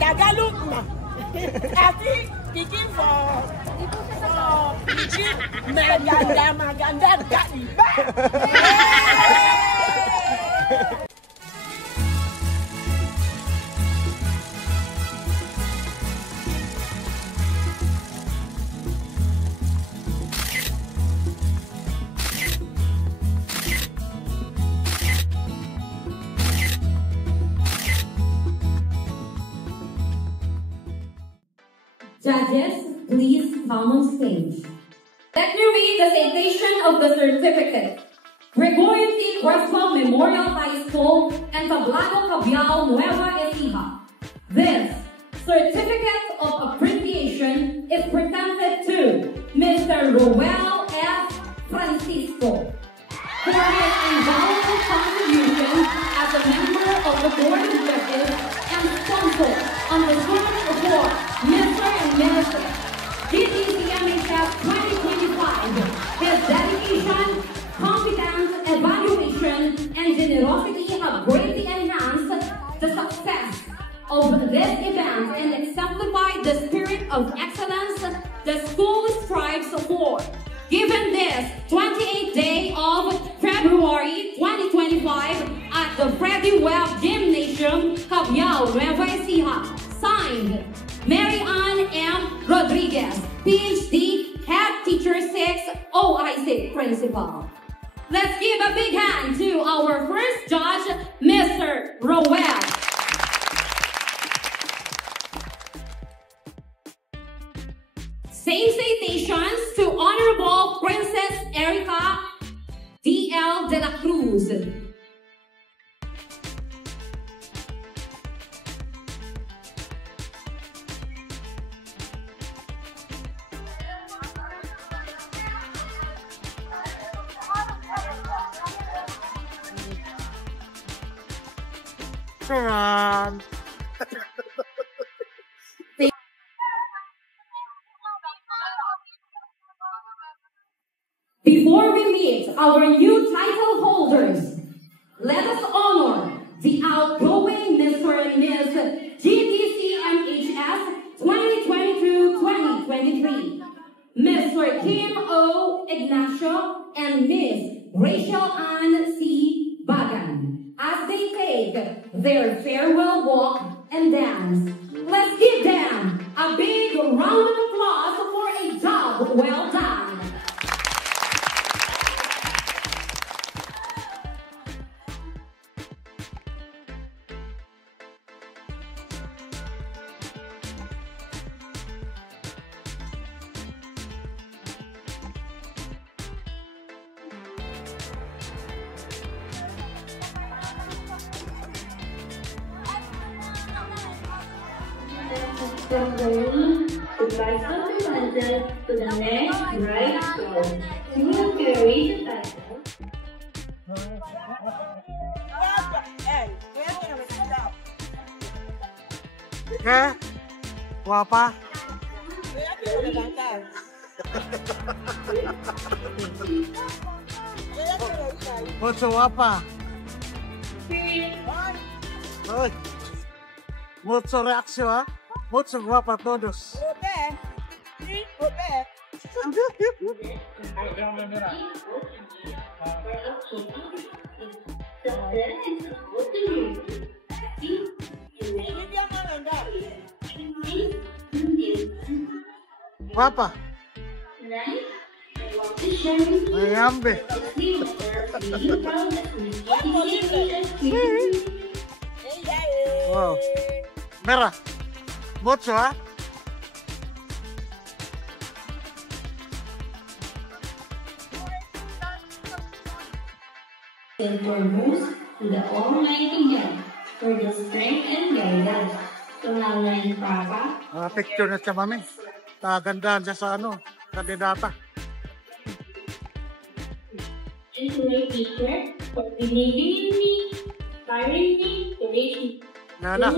Tagalog na. Kasi speaking for maganda kaiba. Judges, please come on stage. Let me read the citation of the certificate. Gregorio T. Crespo Memorial High School and Tablado Cabiao, Nueva Ecija. This certificate of appreciation is presented to Mr. Roel F. Francisco for his invaluable contribution as a member of the Board of Judges and sponsor on the search for Mr. and Mrs. GTCMHS 2025. His dedication, competence, evaluation, and generosity have greatly enhanced the success of this event and exemplified the spirit of excellence the school strives for. Given this 28th day of February 2025 at the Freddie Webb Gymnasium, Cabiao, Nueva Ecija, signed Mary Ann M. Rodriguez, PhD, Head Teacher 6, OIC Principal. Let's give a big hand to our first judge, Mr. Roel. Same citations to Honorable Princess Erica D.L. de la Cruz. Charan! Before we meet our new title holders, let us honor the outgoing Mr. and Ms. GTCMHS 2022-2023, Mr. Kim O. Ignacio and Ms. Rachel Ann C. Bagan, as they take their farewell walk and dance. Let's give them a big round of applause for a job well done. From the room to vice presented to the next right show, who will carry the title. Okay? Guapa? Mucho guapa. Ay. Mucho reaction, ¿ah? Mucho guapa todos. Guapa. Ay, hambre. Wow. Mira. Mucho, ¿ah? And foremost to the Almighty God for the strength and guidance. Tunangan, Papa. Picture na siya, mami. Kagandahan siya sa kandidata. And to my teacher for believing in me, inspiring me to reach me. Nana,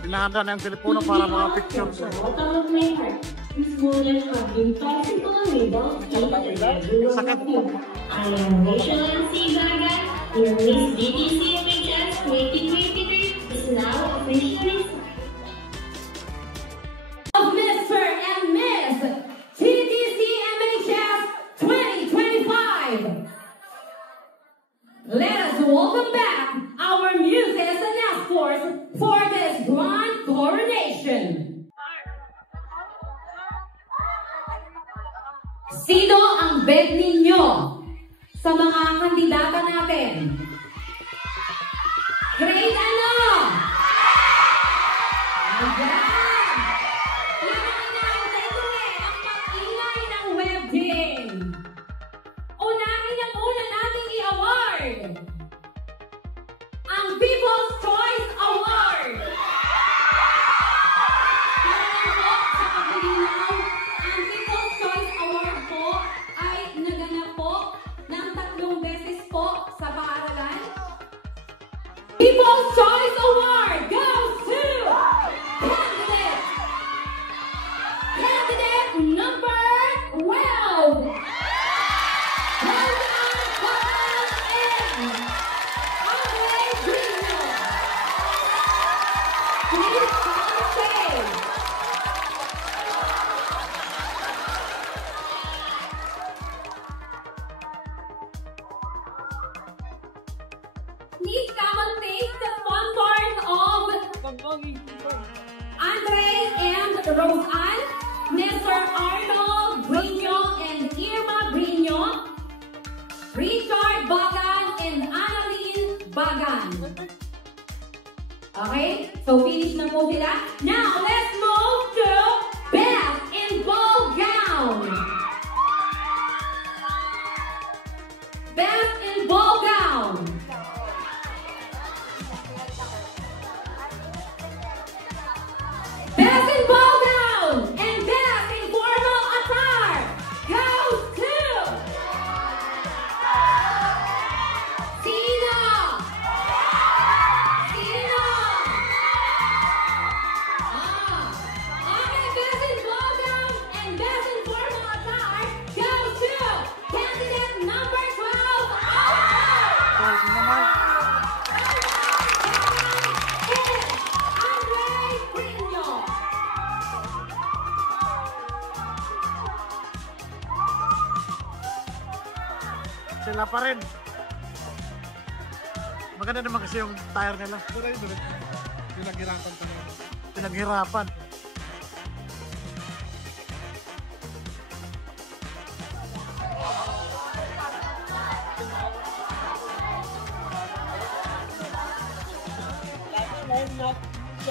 pinahanda na yung telepono para mga picture siya. Bottom of my heart, this wouldn't have been possible without faith and everyone of you. I am Rachel N.C. Bagan, your Miss GTCMHS 2023 is now officially Sino ang bet ninyo sa mga kandidata natin? Grade ano? Ayan! Yan ang inaantay ko ang pag-ingay ng webbing. Unahin ang una nating i-award. Ang People's Choice Award. Sa kabilinaw, ang People's Choice Award po ay naganap po ng 3 beses po sa paaralan. People's Choice Award goes to candidate number 12. Please come and take the sponsors of Andre and Roseanne, Mr. Arnold Brino and Irma Brino, Richard Bagan and Annalyn Bagan. Okay, so finish na po sila. Now, let's move to Best in Ball Gown. Best in Ball Gown. Best in Ball Gown and Best in Formal Attire goes to Sino? Sino? Okay, Best in Ball Gown and Best in Formal Attire goes to candidate number 12. Sila pa rin. Maganda naman kasi yung tire nila. Pinaghirapan ko na. Pinaghirapan.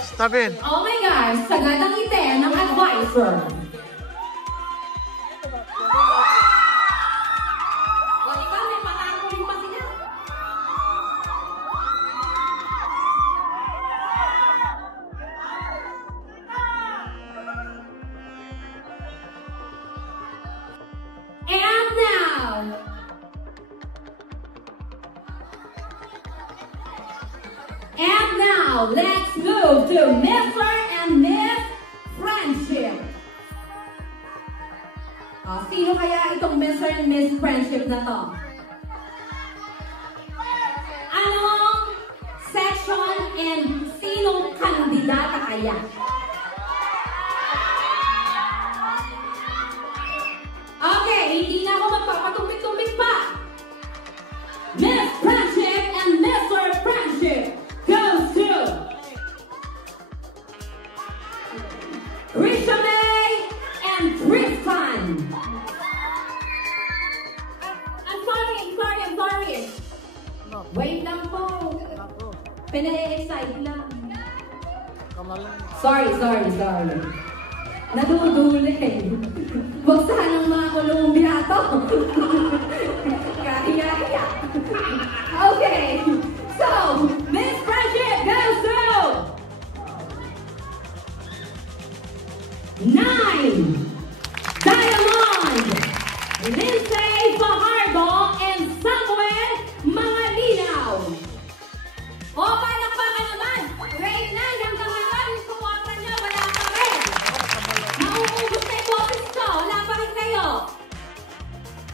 Stabin. Oh my gosh, sagadang ite ng advisor. And now, let's move to Mr. and Miss Friendship. Sino kaya itong Mr. and Miss Friendship na to? Anong section and sinong kandidata kaya? Okay, hindi na ako magpapatumpik-tumpik pa. Miss Friendship and Mr. Friendship goes to Risha May and Tristan. I'm sorry. Wait lang po. Pina-excite lang. Sorry. Naduduli. Huwag sanang mga Columbia to. Kaya. Okay. So, Miss Friendship goes to 9 Diamond, Lindsay Fajardo, and Samuel Mangalinaw. O, palakpakan naman. Grade 9 hanggang ngayon, kumota niya, wala pa rin. Mauubos na yung boses ko, wala pa rin kayo.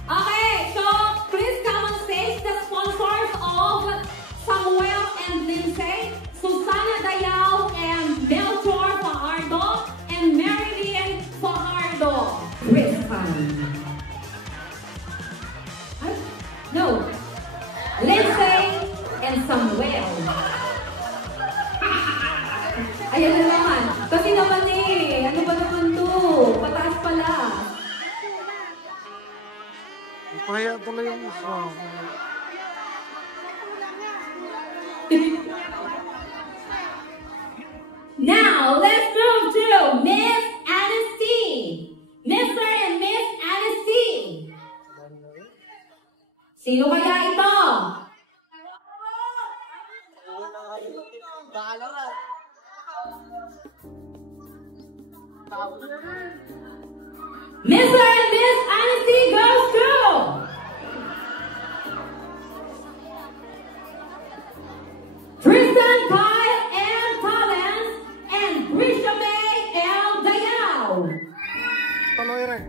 Okay, so please come on stage, the sponsors of Samuel and Lindsay, Susana Dayao and Melchor Fajardo, and Marilyn Fajardo. No, Lindsay and Samuel. Ayan na naman. Kasi naman ano ba naman to? Pataas pala. Kaya tuloy yung isa. Now, let's move to Miss Alice T. Mr. and Miss Alice T. Sino kaya ito? Mr. and Miss Alice T goes to Tristan Kyle and Collins and Grisha May L. Dayao. Tuloy rin.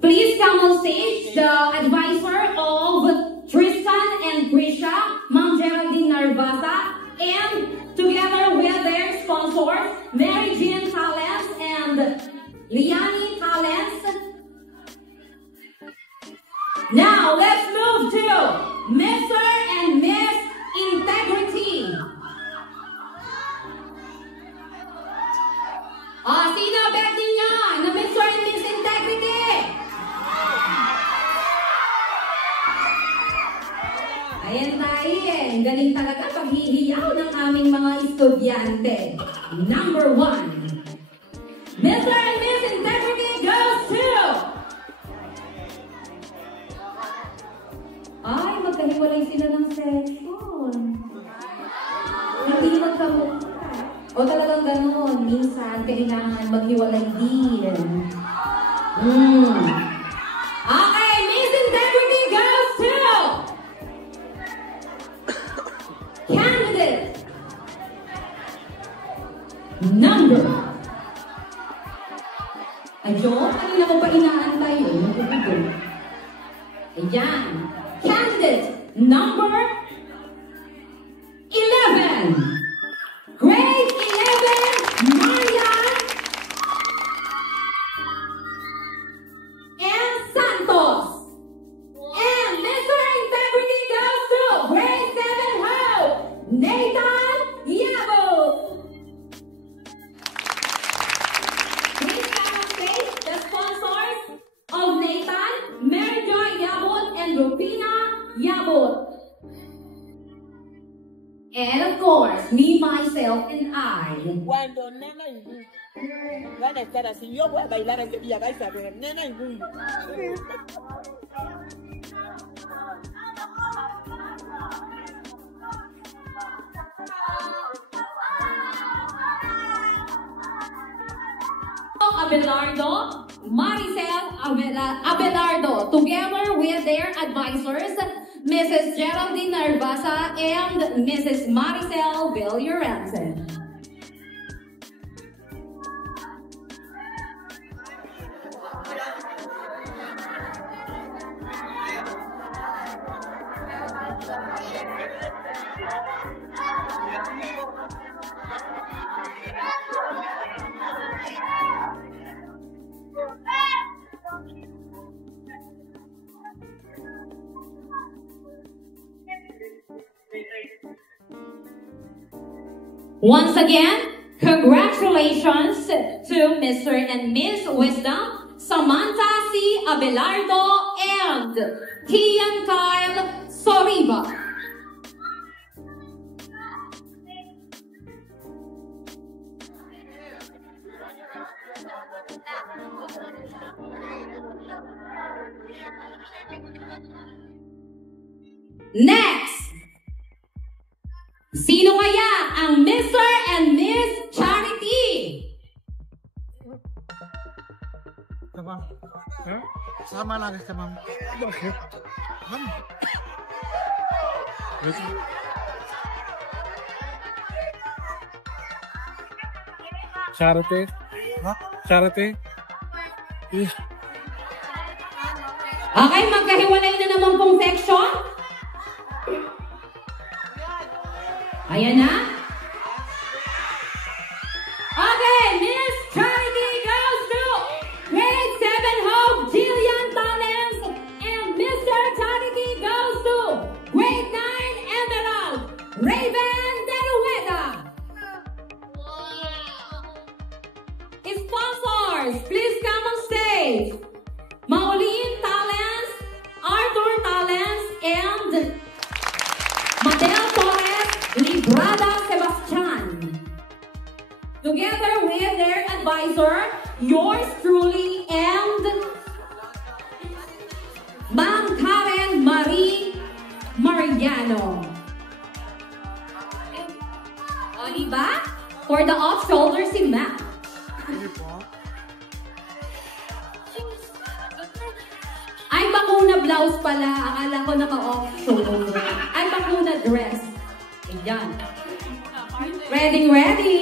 Please come on stage, the advisor of Tristan and Grisha, Ma'am Geraldine Narvasa, and together with their sponsors, Mary Jean Talents and Liani Talents. Now, let's move to Mr. and Miss Integrity. Sino bet niya na Mr. and Miss Integrity? Ayan tayo eh. Galing talaga paghihiyaw ng aming mga estudyante. Number 1. Mr. and Miss Integrity goes to... Ay, magkahiwalay sila ng session. Hindi magkamukha. O talagang ganun. Minsan, kailangan maghiwalay din. Okay, Miss Integrity goes to... Candidate number. Ayun, kanina ko pa inaantay yun. Ayan. Candidate number 11. Grade 11, Marian and Santos. And Mr. Integrity goes to grade 7 ho, Nathan Yabo. Please come on stage, the sponsors of Nathan, Mary Joy Yabot and Rupina Yabot. And of course, me, myself, and I. Cuando nena y van a estar así, yo voy a bailar ese día, vais a ver, nena y Abelardo, Maricel Abelardo, together with their advisors, Mrs. Geraldine Narvasa and Mrs. Maricel Villarensen. Once again, congratulations to Mr. and Miss Wisdom, Samantha C. Abelardo and Kian Kyle Soriba. Next, Sino kaya ang Mr. and Miss Charity? Sama. Sama lagi ka, ma'am. Bakit? Ma'am. Charity? Ha? Charity? Okay, magkahiwalay na naman pong section. Ayan na. Okay, Miss Charity goes to Grade 7 Hope Jillian Talents, and Mr. Charity goes to Grade 9 Emerald Raven Derueda. Sponsors, please come on stage. Maulin Talents, Arthur Talents, and Madel Torres Librada Sebastian. Together with their advisor, yours truly, and Ma'am Karen Marie Mariano. O, diba? For the off-shoulder si Ma'am. Ay, bakuna blouse pala. Akala ko naka-off-shoulder. Ay, bakuna dress. Ayan. Ready, ready.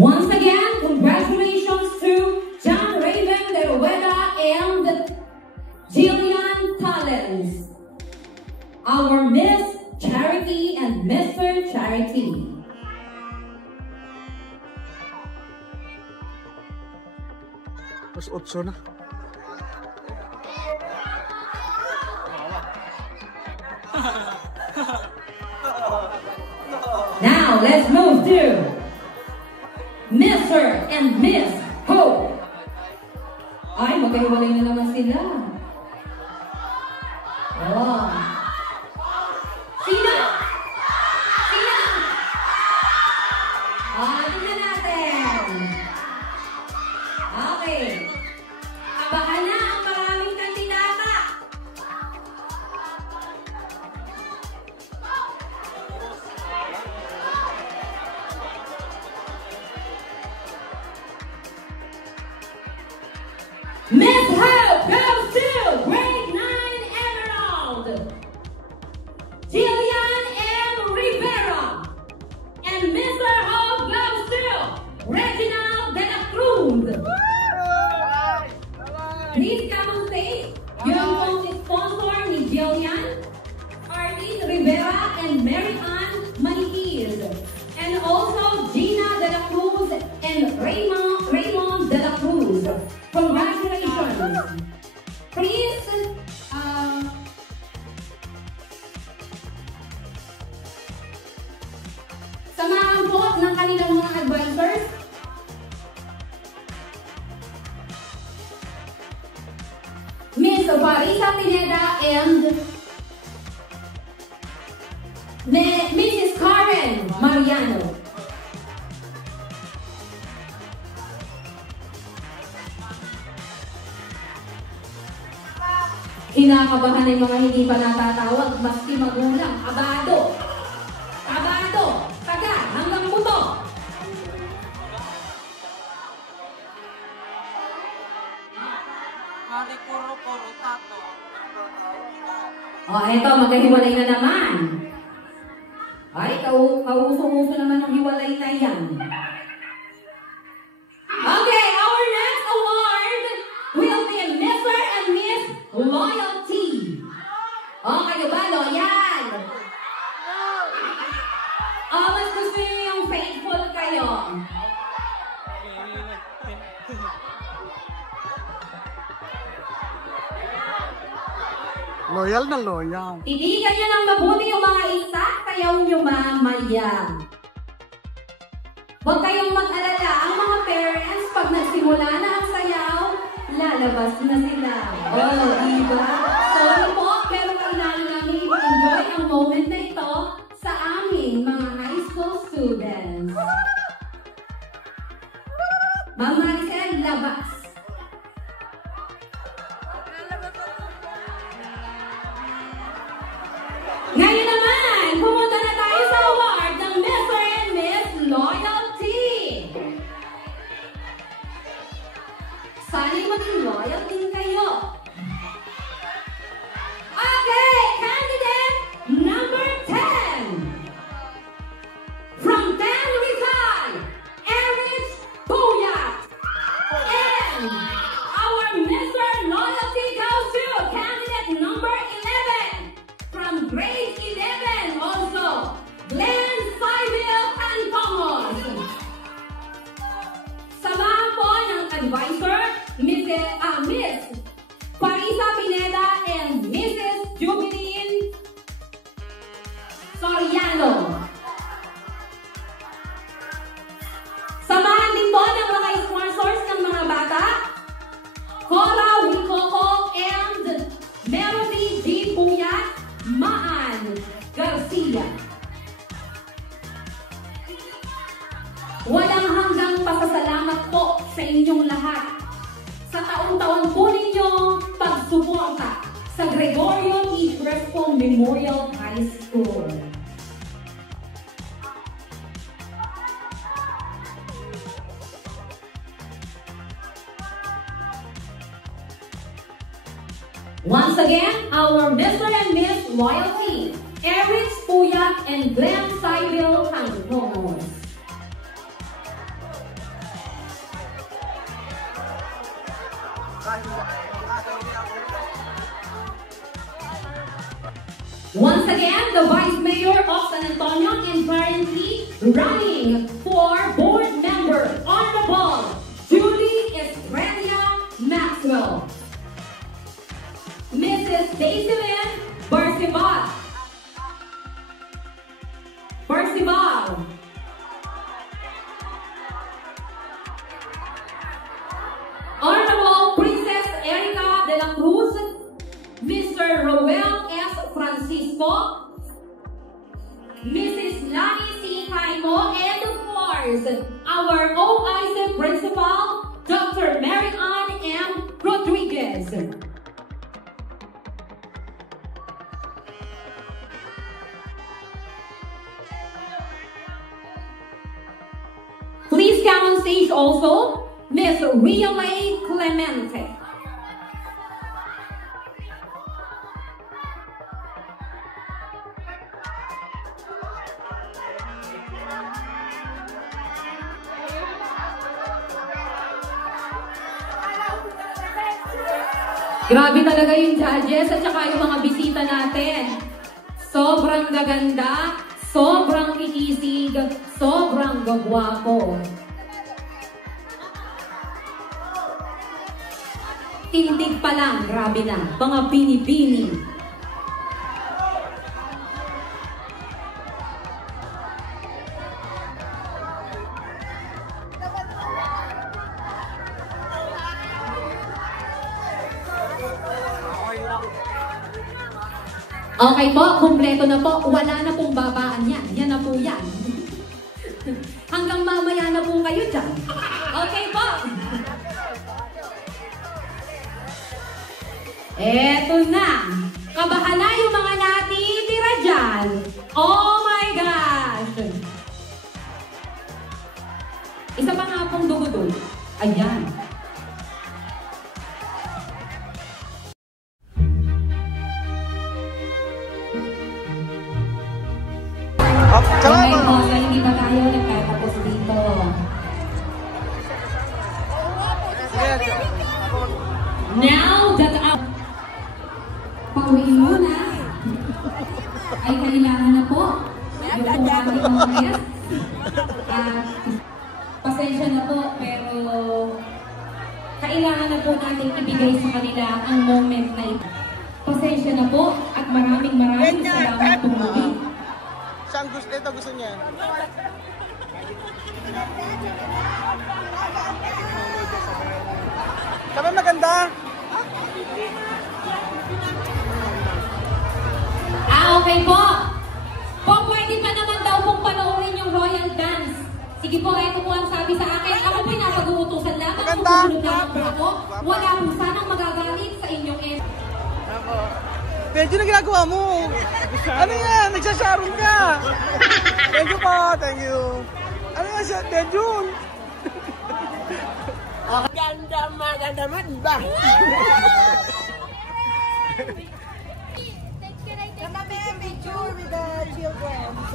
Once again, congratulations to John Raven Derueda and Jillian Talents, our Miss Charity and Mr. Charity. Mas 8 na. Now, let's move to Mr. and Miss Hope. Ay, magkahiwalay na naman sila. Oh. Sino? Sino? Tingnan natin. Okay. Baka na ang maraming kandidata. Miss Hope goes to Grade 9 Emerald, Jillian M. Rivera, and Mr. Hope goes to Reginald De La Cruz. Please come on stage. Yung pong sponsor ni Jillian, Arlene Rivera, and Mary Ann Maniquil, and also Gina De La Cruz and Raymond De La Cruz. Congratulations! Please, samahan po ng kanilang mga advisors. Miss Parisa Pineda and Mrs. Karen Mariano. Kinakabahan ng mga hindi pa natatawag, maski magulang, abado, kabado, taga, hanggang buto. O, eto, magkahiwalay na naman. Ay, kauso-uso naman ang hiwalay na yan. Okay, our next award will be Mr. and Miss Loyalty. O, kayo ba, loyal? O, mas gusto niyo yung faithful kayo. Loyal na loyal. Titigan niyo ng mabuti yung mga isa, kayaw niyo mamaya. Huwag kayong mag-alala, ang mga parents, pag nagsimula na ang sayaw, lalabas na sila. Oh, diba? Sorry po, pero kailangan namin i-enjoy ang moment na ito sa aming mga high school students. Ma'am Maricel, labas. Ngayon naman, pumunta na tayo sa award ng Mr. and Miss Loyalty. Sana'y maging loyal din kayo. Okay, candidate number 10. From Dan Rizal, Erich Buyat. And our Mr. Loyalty goes to candidate number 11. From grade 11 also, Glenn Sybil Antomos. Samahan po ng advisor, Miss Parisa Pineda and Mrs. Jubilin Soriano. Samahan din po ng mga sponsors ng mga bata, Cora Wicoco and Melody D. Puyat, Maan Garcia. Walang hanggang pasasalamat po sa inyong lahat sa taon-taon po ninyong pagsuporta sa Gregorio E. Crespo Memorial High School. Once again, our Mr. and Miss Loyalty, Erich Puyat and Glenn Sybil Antomos. Once again, the Vice Mayor of San Antonio and currently running for board member on the ball, Julie Estrella Maxwell. Mrs. Daisy Lynn Barcival. Honorable Princess Erica de la Cruz, Mr. Roel S. Francisco, Mrs. Lani C. Jaimo, and of course, our OIC Principal, Dr. Mary Ann M. Rodriguez. Please come on stage also, Miss Ria May Clemente. Grabe talaga yung judges at saka yung mga bisita natin. Sobrang gaganda, sobrang kinisig, sobrang gagwapo. Tindig pa lang, grabe na, mga bini-bini. Okay po, kumpleto na po. Wala na pong babaan yan. Yan na po yan. Hanggang mamaya na po kayo dyan. Okay po. Eto na. Kabahan na yung mga natitira dyan. Oh my gosh. Isa pa nga pong dugo doon. Ayan. Okay po, so hindi pa tayo nagtatapos dito. Now that pauwiin muna, ay kailangan na po yung ating mga guests. At pasensya na po, pero kailangan na po natin ibigay sa kanila ang moment na ito. Pasensya na po at maraming salamat pumuwi. Saan gusto niya? Kami maganda. Okay po. Pwede pa naman daw pong panoorin yung Royal Dance. Sige po, ito po ang sabi sa akin. Ako po yung napag-uutusan lamang. Maganda. Susunod lamang po ako. Wala po sanang magagalit sa inyong end. Medyo na ginagawa mo. Ano yan? Nagsasharon ka. Thank you po. Thank you. Ano yan siya? Medyo. Maganda man ba?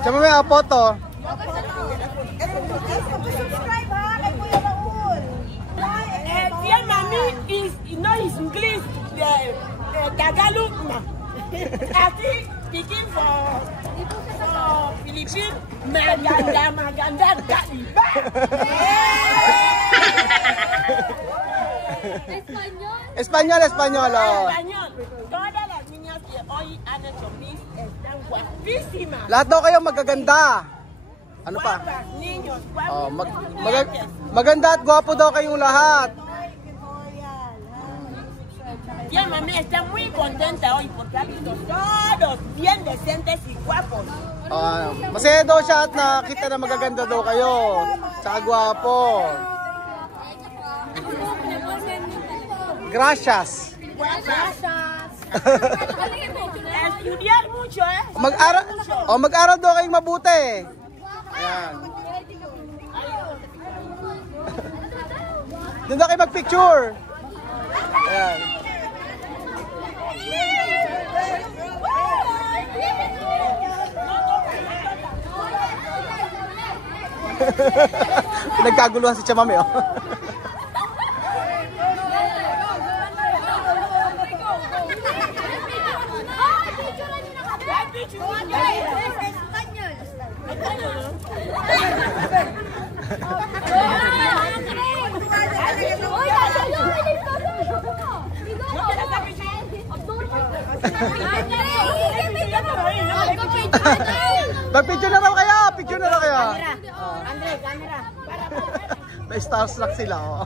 Sama may photo. Subscribe ha kay Kuya Raul. Dear mommy is his English Tagalog na. Ati speaking for Philippines maganda kaiba. Espanyol. Español. Todas las niñas que hoy han hecho Miss están guapísimas. Lahat daw kayo magaganda. Ano pa? Guapas, niños, guapos. Oh, maganda at gwapo daw kayong lahat. Tía mami está muy contenta hoy porque ha visto todos bien decentes y guapos. Masaya daw siya at nakita na magaganda daw kayo. Tsaka gwapo. Gracias. Estudiar mucho, eh. Mag-aral daw kayong mabuti. Ayan. Doon daw kayo mag-picture. Ayan. Nagkaguluhan si Chamame, oh. Mag-picture na raw kayo! Picture na raw kayo! Andre, camera. May starstruck sila, oh.